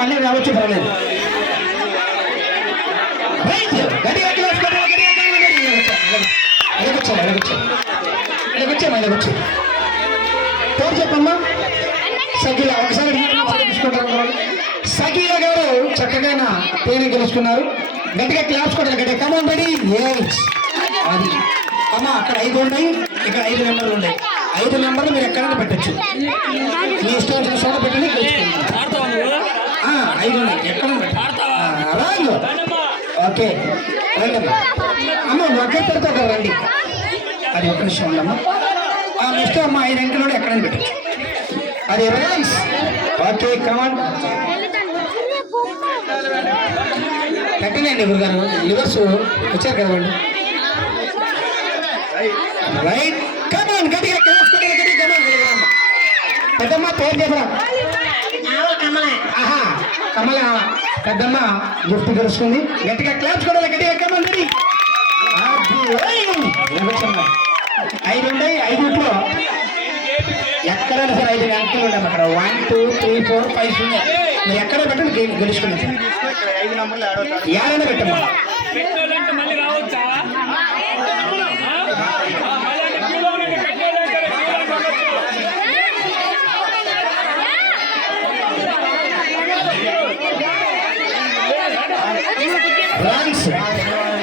మళ్ళీ రావచ్చు పర్లేదు పేరు చెప్పమ్మా సఖీల ఒకసారి తీసుకుంటారు సఖీల గారు చక్కగా నా పేరు గెలుచుకున్నారు గట్టిగా క్లాప్స్ కొట్టాలి గట్టిగా కమాన్ రెడీ అది అమ్మా అక్కడ ఐదు ఉన్నాయి ఇక్కడ ఐదు నెంబర్లు ఉన్నాయి ఐదు నెంబర్లు మీరు ఎక్కడైనా పెట్టచ్చు మీ ఇష్టం వచ్చిన చోట పెట్టండి గెలుచుకుంటారు ఆ, ఐదు ఉన్నాయి ఎక్కడ రాంగ్. ఓకే. రండి అమ్మా ఒకే పెడితే ఒక రండి. అది ఒక నిమిషం ఉండమ్మా ఆ నెక్స్ట్ అమ్మ ఐదు అంకెలు ఎక్కడైనా పెట్టచ్చు అది రిలయన్స్. ఓకే కమాన్ పెట్టండి గురుగారు. లివర్స్ వచ్చారు కదండి రైట్ కమాన్ గట్టిగా కొట్టాలి గట్టిగా కమాన్ పెద్దమ్మ పేరు చెప్పరా? కమల పెద్దమ్మ గిఫ్ట్ గెలుచుకుంది గట్టిగా క్లాప్స్ కొడాలి గట్టిగా రెడీ ఐదు ఉన్నాయి ఐదుట్లో ఎక్కడైనా సరే ఐదు అంకెలు ఉన్నాయి అక్కడ. One two three four five ఉన్నాయి. మీరు ఎక్కడ పెట్టండి గె- గెలుచుకుని యారైనా పెట్టమ్మా. Rams.